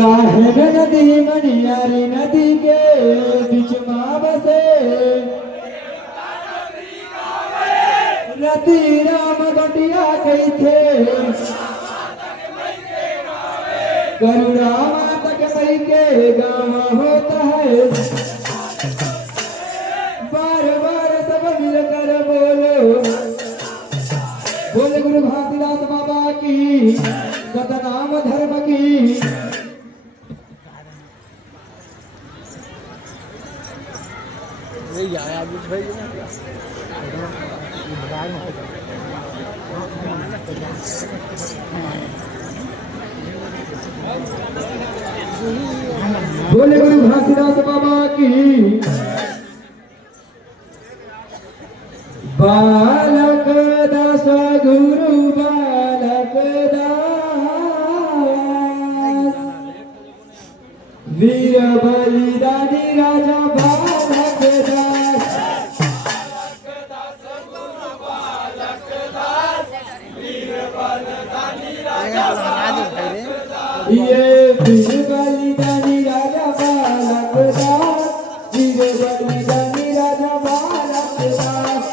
राहन नदी मनियारी नदी के बीच में बसे रति राम गटिया कही थे करुणा तक मई के गाँव होता है बार बार सब मिलकर बोलो बोले गुरु घासीदास बाबा की सतनाम धर्म की बोले गुरु घासीदास बाबा की बालक दास गुरु बालक दास वीर बलिदानी राजा बालक दास ये वीर बलिदानी राजा बालक दास वीर बलिदानी राजा बालक दास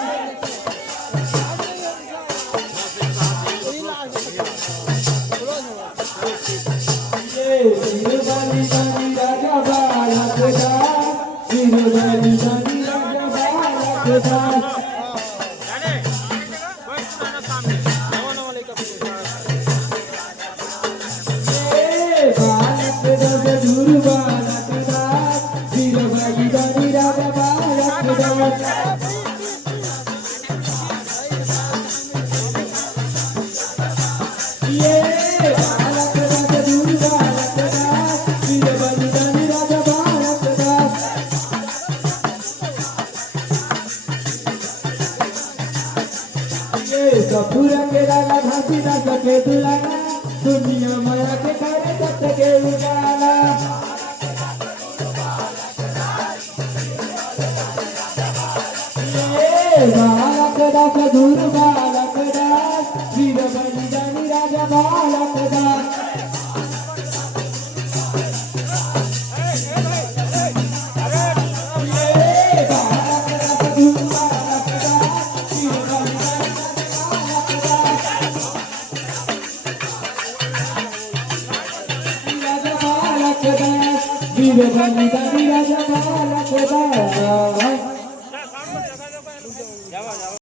ये वीर बलिदानी राजा बालक दास वीर बलिदानी राजा बालक दास सपुरा के राजा घासीदास के दुलाना दुनिया माया के खाने सत्य के उजाला ये